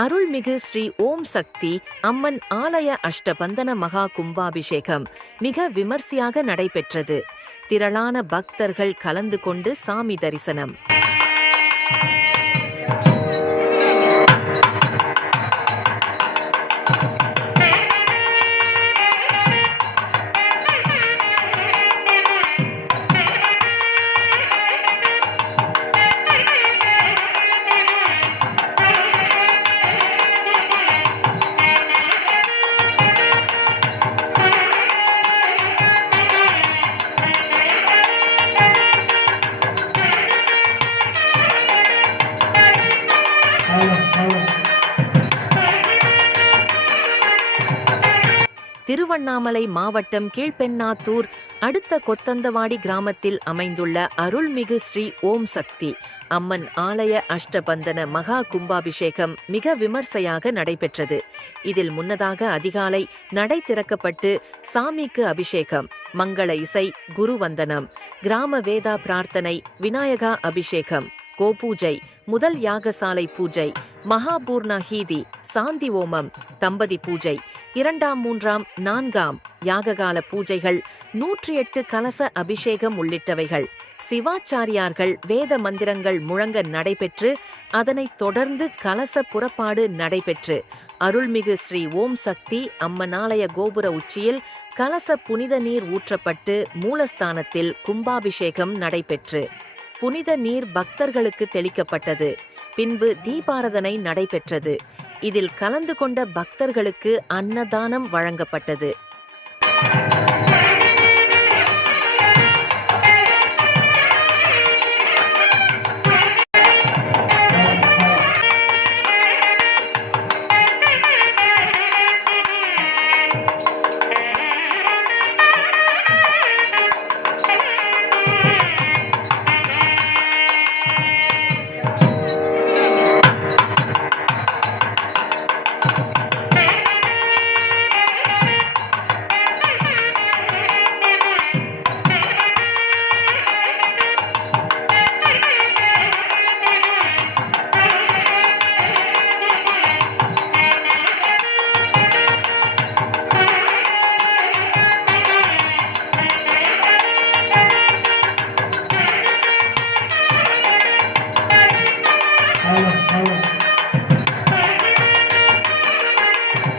அருள்மிகு ஸ்ரீ ஓம் சக்தி அம்மன் ஆலய அஷ்டபந்தன மகா கும்பாபிஷேகம் மிக விமர்சையாக நடைபெற்றது. திரளான பக்தர்கள் கலந்து கொண்டு சாமி தரிசனம். திருவண்ணாமலை மாவட்டம் கீழ்பெண்ணாத்தூர் அடுத்த கொத்தந்தவாடி கிராமத்தில் அமைந்துள்ள அருள்மிகு ஸ்ரீ ஓம் சக்தி. அம்மன் ஆலய அஷ்டபந்தன மகா கும்பாபிஷேகம் மிக விமர்சையாக நடைபெற்றது. இதில் முன்னதாக அதிகாலை நடை திறக்கப்பட்டு சாமிக்கு அபிஷேகம் மங்கள இசை குருவந்தனம் கிராம வேதா பிரார்த்தனை விநாயகா அபிஷேகம். கோபூஜை முதல் யாகசாலை பூஜை மகாபூர்ணா ஹீதி சாந்தி ஓமம் தம்பதி பூஜை இரண்டாம் மூன்றாம் நான்காம் யாககால பூஜைகள் நூற்றி எட்டு கலச அபிஷேகம் உள்ளிட்டவைகள். சிவாச்சாரியார்கள் வேத மந்திரங்கள் முழங்க நடைபெற்று அதனைத் தொடர்ந்து கலச புறப்பாடு நடைபெற்று அருள்மிகு ஸ்ரீ ஓம் சக்தி அம்மனாலய கோபுர உச்சியில் கலச புனித நீர் ஊற்றப்பட்டு மூலஸ்தானத்தில் கும்பாபிஷேகம் நடைபெற்று. புனித நீர் பக்தர்களுக்கு தெளிக்கப்பட்டது. பின்பு தீபாரதனை நடைபெற்றது. இதில் கலந்து கொண்ட பக்தர்களுக்கு அன்னதானம் வழங்கப்பட்டது.